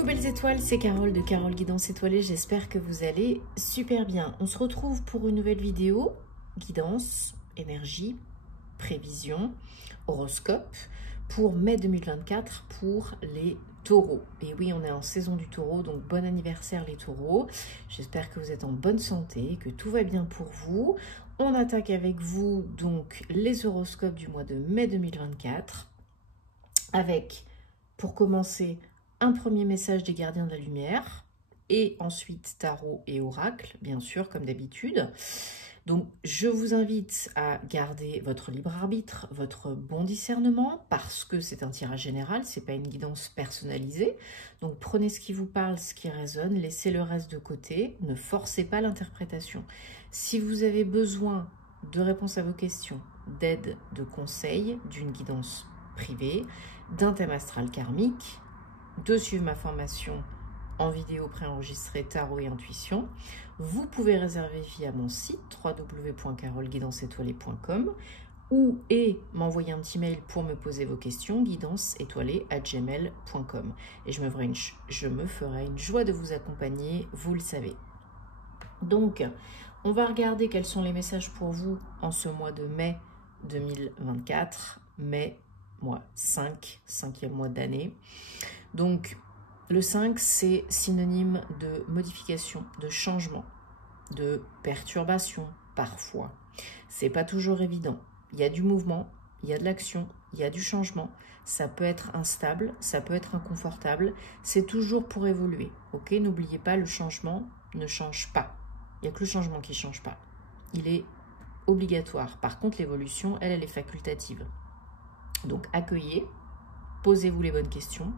Coucou belles étoiles, c'est Carole de Carole Guidance Étoilée, j'espère que vous allez super bien. On se retrouve pour une nouvelle vidéo, guidance, énergie, prévision, horoscope, pour mai 2024 pour les taureaux. Et oui, on est en saison du taureau, donc bon anniversaire les taureaux. J'espère que vous êtes en bonne santé, que tout va bien pour vous. On attaque avec vous donc les horoscopes du mois de mai 2024 avec, pour commencer, un premier message des gardiens de la lumière et ensuite tarot et oracle, bien sûr, comme d'habitude. Donc, je vous invite à garder votre libre arbitre, votre bon discernement, parce que c'est un tirage général, c'est pas une guidance personnalisée. Donc, prenez ce qui vous parle, ce qui résonne, laissez le reste de côté, ne forcez pas l'interprétation. Si vous avez besoin de réponses à vos questions, d'aide, de conseils, d'une guidance privée, d'un thème astral karmique, de suivre ma formation en vidéo préenregistrée Tarot et Intuition, vous pouvez réserver via mon site www.caroleguidanceétoilée.com ou m'envoyer un petit mail pour me poser vos questions, guidanceétoilée@gmail.com. Et je me ferai une joie de vous accompagner, vous le savez. Donc, on va regarder quels sont les messages pour vous en ce mois de mai 2024, mai, mois 5, 5e mois d'année. Donc, le 5, c'est synonyme de modification, de changement, de perturbation, parfois. C'est pas toujours évident. Il y a du mouvement, il y a de l'action, il y a du changement. Ça peut être instable, ça peut être inconfortable. C'est toujours pour évoluer, ok? N'oubliez pas, le changement ne change pas. Il n'y a que le changement qui ne change pas. Il est obligatoire. Par contre, l'évolution, elle est facultative. Donc, accueillez, posez-vous les bonnes questions.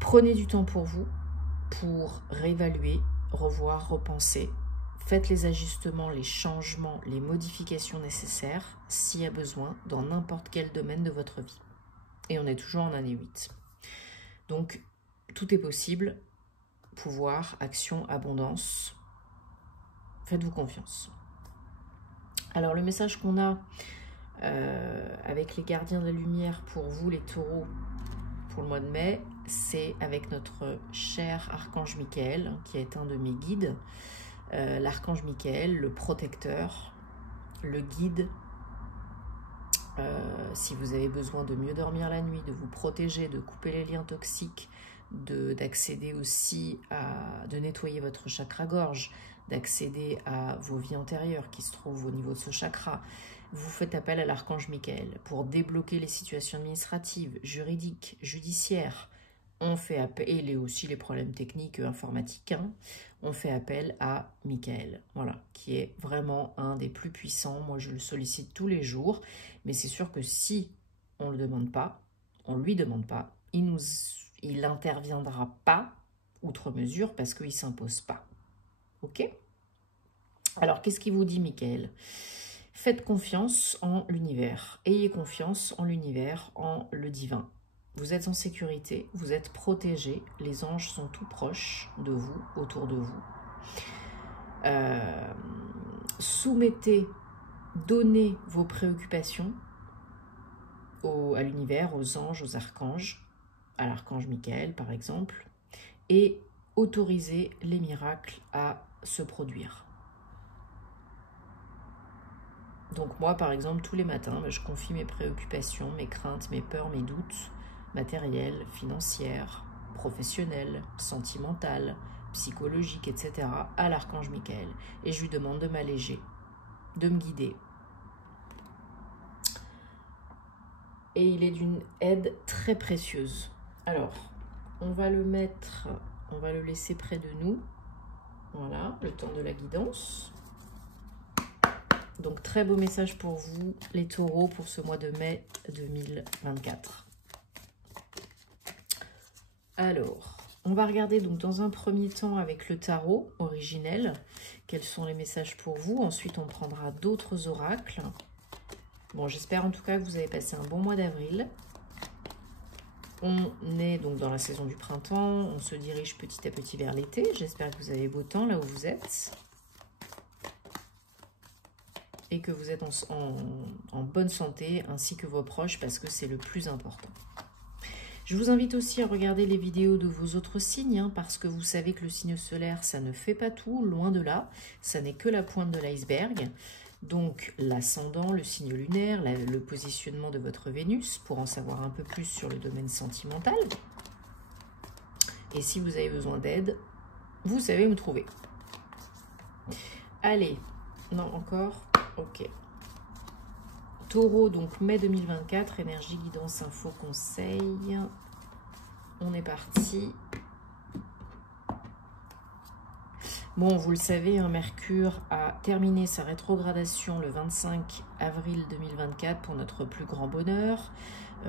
Prenez du temps pour vous, pour réévaluer, revoir, repenser. Faites les ajustements, les changements, les modifications nécessaires, s'il y a besoin, dans n'importe quel domaine de votre vie. Et on est toujours en année 8. Donc, tout est possible. Pouvoir, action, abondance. Faites-vous confiance. Alors, le message qu'on a avec les gardiens de la lumière pour vous, les taureaux, pour le mois de mai, c'est avec notre cher archange Michael, qui est un de mes guides. L'archange Michael, le protecteur, le guide. Si vous avez besoin de mieux dormir la nuit, de vous protéger, de couper les liens toxiques, d'accéder aussi de nettoyer votre chakra-gorge, d'accéder à vos vies antérieures qui se trouvent au niveau de ce chakra, vous faites appel à l'archange Michael pour débloquer les situations administratives, juridiques, judiciaires. On fait appel, et aussi les problèmes techniques informatiques, hein, on fait appel à Michael, voilà, qui est vraiment un des plus puissants. Moi, je le sollicite tous les jours, mais c'est sûr que si on ne le demande pas, on lui demande pas, il n'interviendra pas outre mesure parce qu'il ne s'impose pas. Ok? Alors, qu'est-ce qu'il vous dit, Michael? Faites confiance en l'univers. Ayez confiance en l'univers, en le divin. Vous êtes en sécurité, vous êtes protégés. Les anges sont tout proches de vous, autour de vous. Soumettez, donnez vos préoccupations à l'univers, aux anges, aux archanges, à l'archange Michael par exemple, et autorisez les miracles à se produire. Donc moi, par exemple, tous les matins, je confie mes préoccupations, mes craintes, mes peurs, mes doutes, matérielles, financières, professionnelles, sentimentales, psychologiques, etc., à l'archange Michael. Et je lui demande de m'alléger, de me guider. Et il est d'une aide très précieuse. Alors, on va le laisser près de nous. Voilà, le temps de la guidance. Donc, très beau message pour vous, les taureaux, pour ce mois de mai 2024. Alors, on va regarder donc dans un premier temps avec le tarot originel, quels sont les messages pour vous. Ensuite, on prendra d'autres oracles. Bon, j'espère en tout cas que vous avez passé un bon mois d'avril. On est donc dans la saison du printemps, on se dirige petit à petit vers l'été. J'espère que vous avez beau temps là où vous êtes. Et que vous êtes en bonne santé, ainsi que vos proches, parce que c'est le plus important. Je vous invite aussi à regarder les vidéos de vos autres signes, hein, parce que vous savez que le signe solaire, ça ne fait pas tout, loin de là. Ça n'est que la pointe de l'iceberg. Donc l'ascendant, le signe lunaire, le positionnement de votre Vénus, pour en savoir un peu plus sur le domaine sentimental. Et si vous avez besoin d'aide, vous savez me trouver. Allez, non encore, ok. Taureau, donc mai 2024, énergie, guidance, info, conseil. On est parti. Bon, vous le savez, hein, Mercure a terminé sa rétrogradation le 25 avril 2024 pour notre plus grand bonheur.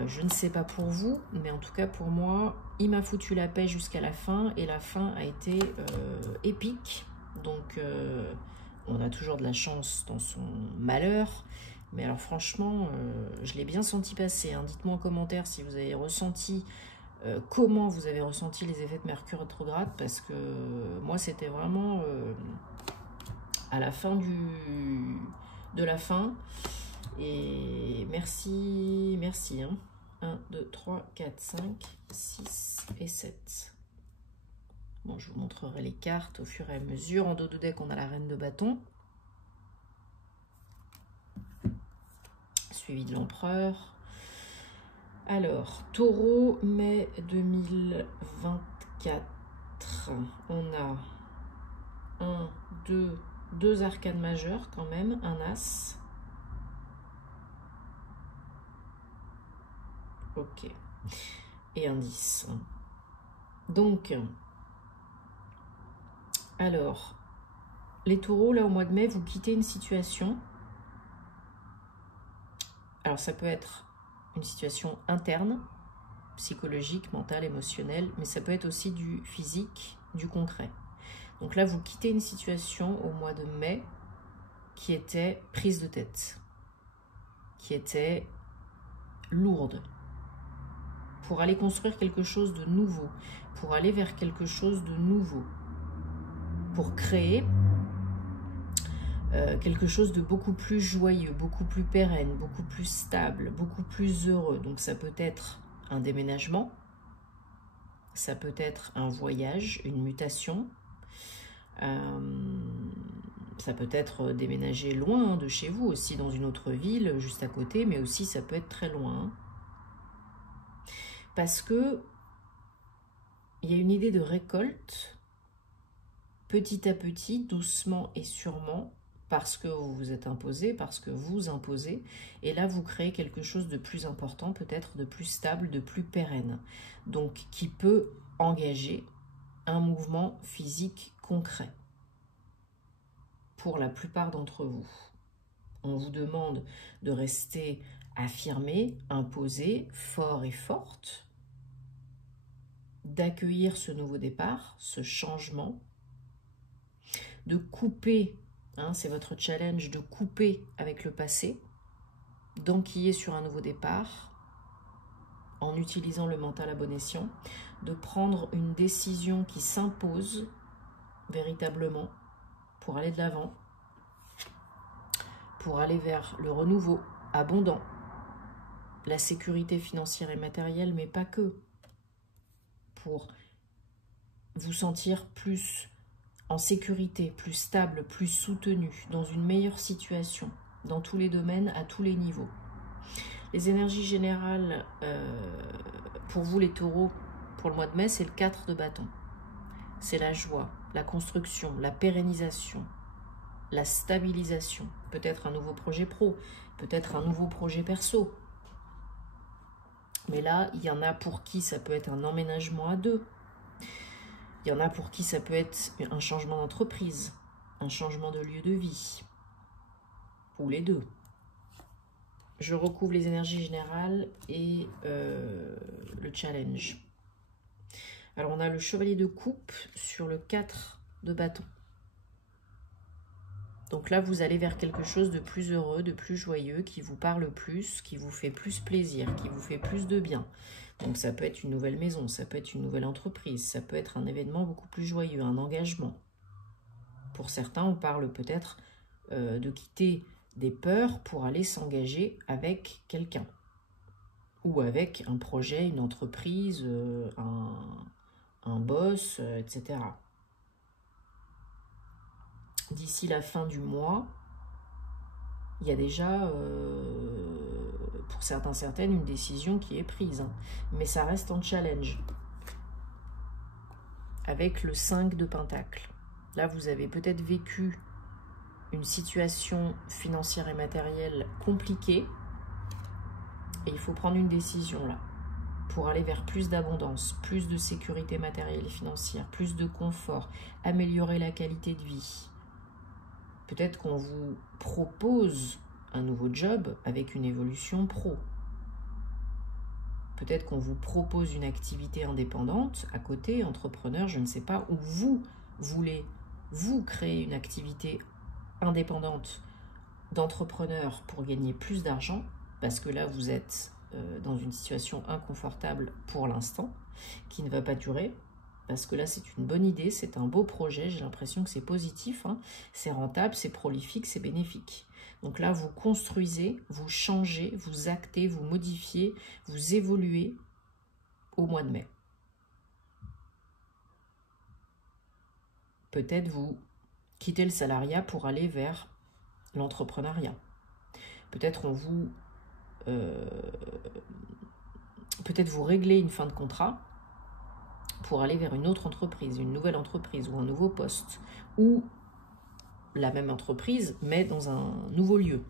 Je ne sais pas pour vous, mais en tout cas pour moi, il m'a foutu la paix jusqu'à la fin et la fin a été épique. Donc, on a toujours de la chance dans son malheur. Mais alors franchement, je l'ai bien senti passer. Hein. Dites-moi en commentaire si vous avez ressenti... comment vous avez ressenti les effets de Mercure rétrograde, parce que moi c'était vraiment à la fin de la fin, et merci hein. 1, 2, 3, 4, 5, 6 et 7. Bon, je vous montrerai les cartes au fur et à mesure. En dos de deck, on a la reine de bâton, suivi de l'empereur. Alors, Taureau, mai 2024, on a deux arcanes majeures quand même, un as. Ok. Et un 10. Donc, alors, les taureaux, là, au mois de mai, vous quittez une situation. Alors, ça peut être une situation interne, psychologique, mentale, émotionnelle, mais ça peut être aussi du physique, du concret. Donc là, vous quittez une situation au mois de mai qui était prise de tête, qui était lourde, pour aller construire quelque chose de nouveau, pour aller vers quelque chose de nouveau, pour créer quelque chose de beaucoup plus joyeux, beaucoup plus pérenne, beaucoup plus stable, beaucoup plus heureux. Donc ça peut être un déménagement, ça peut être un voyage, une mutation, ça peut être déménager loin de chez vous, aussi dans une autre ville, juste à côté, mais aussi ça peut être très loin. Parce que il y a une idée de récolte, petit à petit, doucement et sûrement, parce que vous vous êtes imposé, parce que vous imposez, et là vous créez quelque chose de plus important, peut-être de plus stable, de plus pérenne, donc qui peut engager un mouvement physique concret. Pour la plupart d'entre vous, on vous demande de rester affirmé, imposé, fort et forte, d'accueillir ce nouveau départ, ce changement, de couper, hein, c'est votre challenge, de couper avec le passé, d'enquiller sur un nouveau départ, en utilisant le mental à bon escient, de prendre une décision qui s'impose véritablement pour aller de l'avant, pour aller vers le renouveau abondant, la sécurité financière et matérielle, mais pas que, pour vous sentir plus en sécurité, plus stable, plus soutenu, dans une meilleure situation, dans tous les domaines, à tous les niveaux. Les énergies générales, pour vous les taureaux, pour le mois de mai, c'est le 4 de bâton. C'est la joie, la construction, la pérennisation, la stabilisation. Peut-être un nouveau projet pro, peut-être un nouveau projet perso. Mais là, il y en a pour qui ça peut être un emménagement à deux. Il y en a pour qui ça peut être un changement d'entreprise, un changement de lieu de vie, ou les deux. Je recouvre les énergies générales et le challenge. Alors, on a le chevalier de coupe sur le 4 de bâton. Donc là, vous allez vers quelque chose de plus heureux, de plus joyeux, qui vous parle plus, qui vous fait plus plaisir, qui vous fait plus de bien. Donc ça peut être une nouvelle maison, ça peut être une nouvelle entreprise, ça peut être un événement beaucoup plus joyeux, un engagement. Pour certains, on parle peut-être de quitter des peurs pour aller s'engager avec quelqu'un. ou avec un projet, une entreprise, un boss, etc. D'ici la fin du mois, il y a déjà, pour certaines, une décision qui est prise. Hein. Mais ça reste en challenge. Avec le 5 de Pentacle. Là, vous avez peut-être vécu une situation financière et matérielle compliquée. Et il faut prendre une décision là. Pour aller vers plus d'abondance, plus de sécurité matérielle et financière, plus de confort, améliorer la qualité de vie. Peut-être qu'on vous propose un nouveau job avec une évolution pro. Peut-être qu'on vous propose une activité indépendante à côté, entrepreneur, je ne sais pas, où vous voulez, vous créer une activité indépendante d'entrepreneur pour gagner plus d'argent, parce que là, vous êtes dans une situation inconfortable pour l'instant, qui ne va pas durer, parce que là, c'est une bonne idée, c'est un beau projet, j'ai l'impression que c'est positif, hein, c'est rentable, c'est prolifique, c'est bénéfique. Donc là, vous construisez, vous changez, vous actez, vous modifiez, vous évoluez au mois de mai. Peut-être vous quittez le salariat pour aller vers l'entrepreneuriat. Peut-être peut-être vous réglez une fin de contrat pour aller vers une autre entreprise, une nouvelle entreprise ou un nouveau poste, ou la même entreprise, mais dans un nouveau lieu.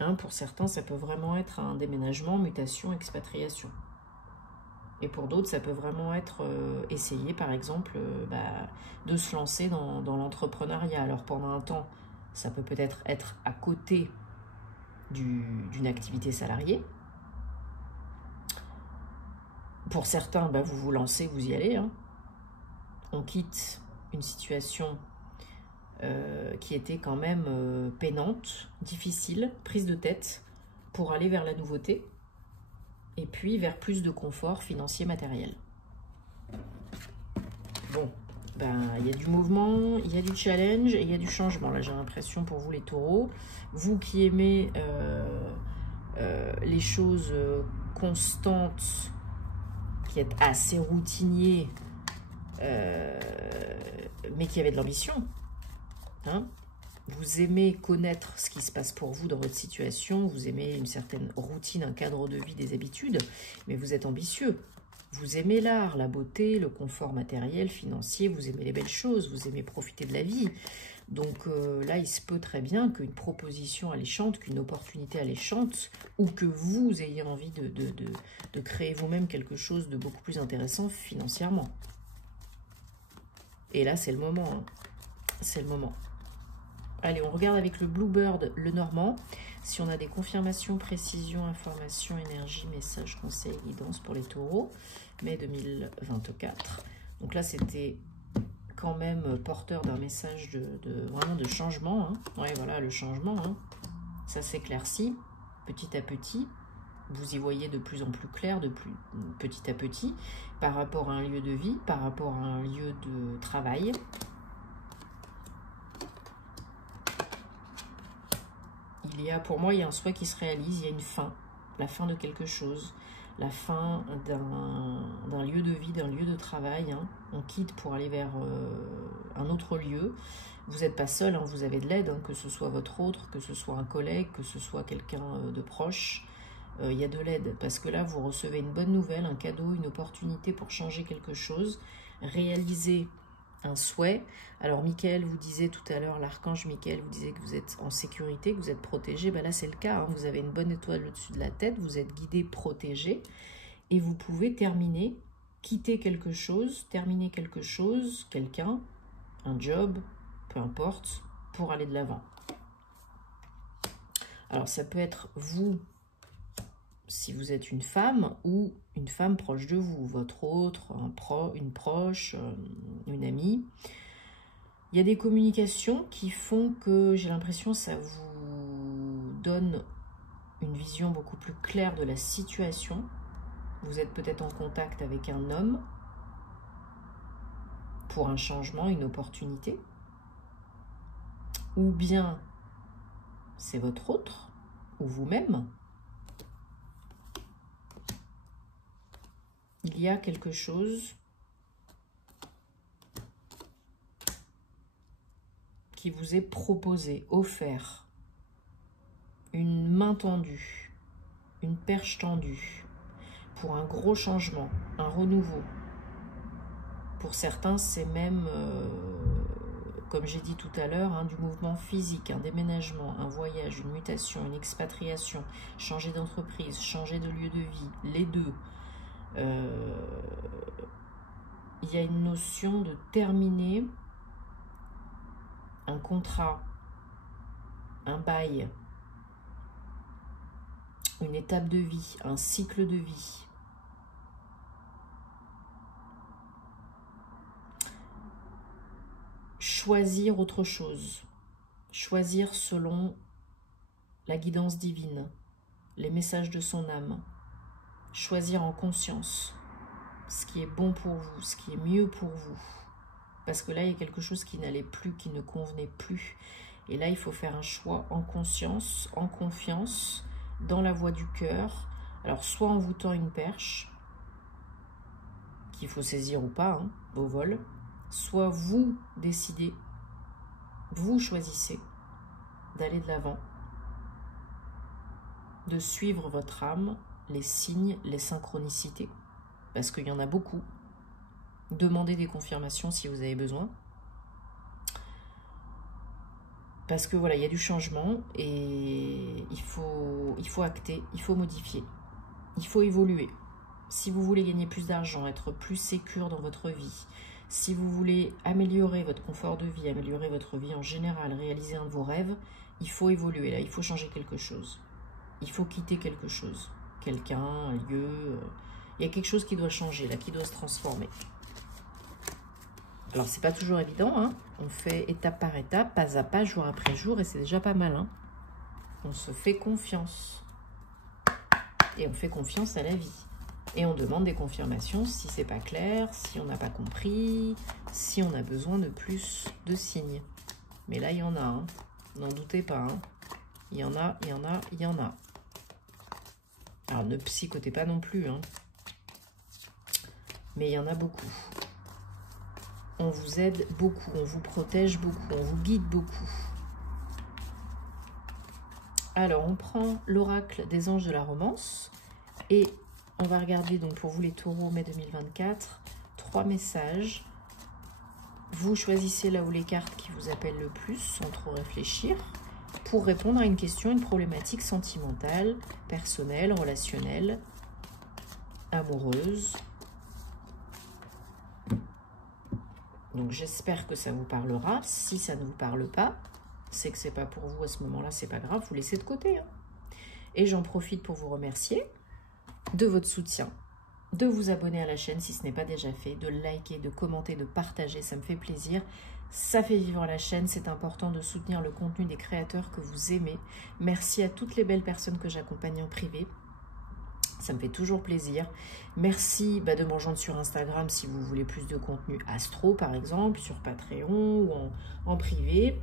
Hein, pour certains, ça peut vraiment être un déménagement, mutation, expatriation. Et pour d'autres, ça peut vraiment être essayer, par exemple, de se lancer dans l'entrepreneuriat. Alors pendant un temps, ça peut peut-être être à côté d'une activité salariée. Pour certains, vous vous lancez, vous y allez. Hein. On quitte une situation qui était quand même peinante, difficile, prise de tête, pour aller vers la nouveauté, et puis vers plus de confort financier matériel. Bon, il y a du mouvement, il y a du challenge, et il y a du changement. Là, j'ai l'impression pour vous les taureaux, vous qui aimez les choses constantes, qui êtes assez routinier, mais qui avez de l'ambition. Hein? Vous aimez connaître ce qui se passe pour vous dans votre situation, vous aimez une certaine routine, un cadre de vie, des habitudes, mais vous êtes ambitieux. Vous aimez l'art, la beauté, le confort matériel, financier, vous aimez les belles choses, vous aimez profiter de la vie. Donc là, il se peut très bien qu'une proposition alléchante, qu'une opportunité alléchante, ou que vous ayez envie de créer vous-même quelque chose de beaucoup plus intéressant financièrement. Et là, c'est le moment. Hein. C'est le moment. Allez, on regarde avec le Bluebird, le Normand. Si on a des confirmations, précisions, informations, énergie, messages, conseils, guidance pour les taureaux, mai 2024. Donc là, c'était quand même porteur d'un message vraiment de changement. Hein. Ouais, voilà, le changement. Hein. Ça s'éclaircit petit à petit. Vous y voyez de plus en plus clair, petit à petit, par rapport à un lieu de vie, par rapport à un lieu de travail. Pour moi, il y a un souhait qui se réalise, il y a une fin, la fin de quelque chose, la fin d'un lieu de vie, d'un lieu de travail. Hein. On quitte pour aller vers un autre lieu. Vous n'êtes pas seul, hein, vous avez de l'aide, hein, que ce soit votre autre, que ce soit un collègue, que ce soit quelqu'un de proche. Il y a de l'aide, parce que là, vous recevez une bonne nouvelle, un cadeau, une opportunité pour changer quelque chose, réaliser un souhait. Alors Michael vous disait tout à l'heure, l'archange Michael vous disait que vous êtes en sécurité, que vous êtes protégé. Là c'est le cas, hein. Vous avez une bonne étoile au-dessus de la tête, vous êtes guidé, protégé, et vous pouvez terminer, quitter quelque chose, terminer quelque chose, quelqu'un, un job, peu importe, pour aller de l'avant. Alors ça peut être vous, si vous êtes une femme, ou une femme proche de vous, votre autre, une proche, une amie. Il y a des communications qui font que j'ai l'impression que ça vous donne une vision beaucoup plus claire de la situation. Vous êtes peut-être en contact avec un homme pour un changement, une opportunité. Ou bien c'est votre autre, ou vous-même. il y a quelque chose qui vous est proposé, offert. Une main tendue, une perche tendue pour un gros changement, un renouveau. Pour certains, c'est même, comme j'ai dit tout à l'heure, hein, du mouvement physique, un déménagement, un voyage, une mutation, une expatriation, changer d'entreprise, changer de lieu de vie, les deux. Il y a une notion de terminer un contrat, un bail, une étape de vie, un cycle de vie. Choisir autre chose, choisir selon la guidance divine, les messages de son âme, choisir en conscience ce qui est bon pour vous, ce qui est mieux pour vous. Parce que là, il y a quelque chose qui n'allait plus, qui ne convenait plus. Et là, il faut faire un choix en conscience, en confiance, dans la voie du cœur. Alors, soit en vous tend une perche, qu'il faut saisir ou pas, hein, au vol, soit vous décidez, vous choisissez d'aller de l'avant, de suivre votre âme, les signes, les synchronicités, parce qu'il y en a beaucoup. Demandez des confirmations si vous avez besoin. Parce que voilà, il y a du changement et il faut acter, il faut modifier, il faut évoluer. Si vous voulez gagner plus d'argent, être plus sécure dans votre vie, si vous voulez améliorer votre confort de vie, améliorer votre vie en général, réaliser un de vos rêves, il faut évoluer là, il faut changer quelque chose. Il faut quitter quelque chose, quelqu'un, un lieu. Il y a quelque chose qui doit changer là, qui doit se transformer. Alors, c'est pas toujours évident, hein. On fait étape par étape, pas à pas, jour après jour, et c'est déjà pas mal, hein. On se fait confiance. Et on fait confiance à la vie. Et on demande des confirmations si c'est pas clair, si on n'a pas compris, si on a besoin de plus de signes. Mais là, il y en a, hein. N'en doutez pas, hein. Il y en a, il y en a, il y en a. Alors, ne psychotez pas non plus, hein. Mais il y en a beaucoup. On vous aide beaucoup, on vous protège beaucoup, on vous guide beaucoup. Alors, on prend l'oracle des anges de la romance et on va regarder donc pour vous les taureaux mai 2024, 3 messages. Vous choisissez là où les cartes qui vous appellent le plus sans trop réfléchir pour répondre à une question, une problématique sentimentale, personnelle, relationnelle, amoureuse. Donc j'espère que ça vous parlera. Si ça ne vous parle pas, c'est que c'est pas pour vous à ce moment-là, c'est pas grave, vous laissez de côté, hein. Et j'en profite pour vous remercier de votre soutien, de vous abonner à la chaîne si ce n'est pas déjà fait, de liker, de commenter, de partager, ça me fait plaisir. Ça fait vivre la chaîne, c'est important de soutenir le contenu des créateurs que vous aimez. Merci à toutes les belles personnes que j'accompagne en privé. Ça me fait toujours plaisir. Merci de me rejoindre sur Instagram si vous voulez plus de contenu astro, par exemple, sur Patreon ou en privé.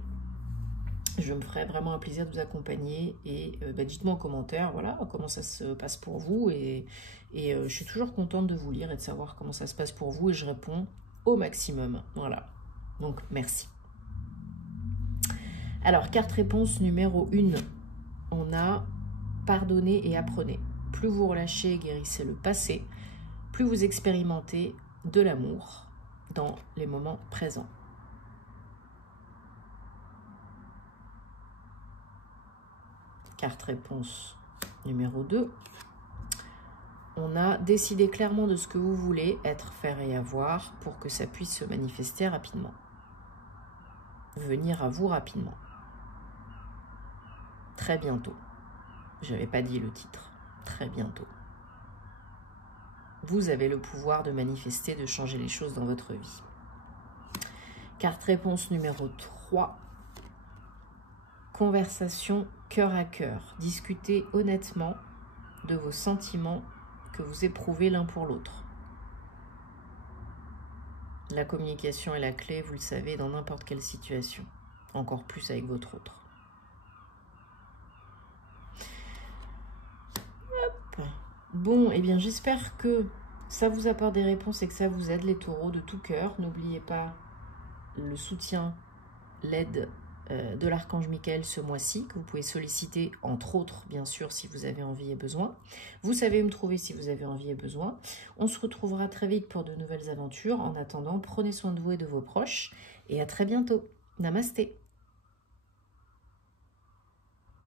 Je me ferai vraiment un plaisir de vous accompagner. Et dites-moi en commentaire, voilà, comment ça se passe pour vous. Et je suis toujours contente de vous lire et de savoir comment ça se passe pour vous. Et je réponds au maximum. Voilà. Donc, merci. Alors, carte réponse numéro 1. On a pardonner et apprenez. Plus vous relâchez et guérissez le passé, plus vous expérimentez de l'amour dans les moments présents. Carte réponse numéro 2. On a décidé clairement de ce que vous voulez être, faire et avoir pour que ça puisse se manifester rapidement. Venir à vous rapidement. Très bientôt. Je n'avais pas dit le titre. Très bientôt. Vous avez le pouvoir de manifester, de changer les choses dans votre vie. Carte réponse numéro 3. Conversation cœur à cœur. Discutez honnêtement de vos sentiments que vous éprouvez l'un pour l'autre. La communication est la clé, vous le savez, dans n'importe quelle situation. Encore plus avec votre autre. Bon, eh bien, j'espère que ça vous apporte des réponses et que ça vous aide, les taureaux, de tout cœur. N'oubliez pas le soutien, l'aide de l'archange Michael ce mois-ci, que vous pouvez solliciter, entre autres, bien sûr, si vous avez envie et besoin. Vous savez où me trouver si vous avez envie et besoin. On se retrouvera très vite pour de nouvelles aventures. En attendant, prenez soin de vous et de vos proches. Et à très bientôt. Namasté.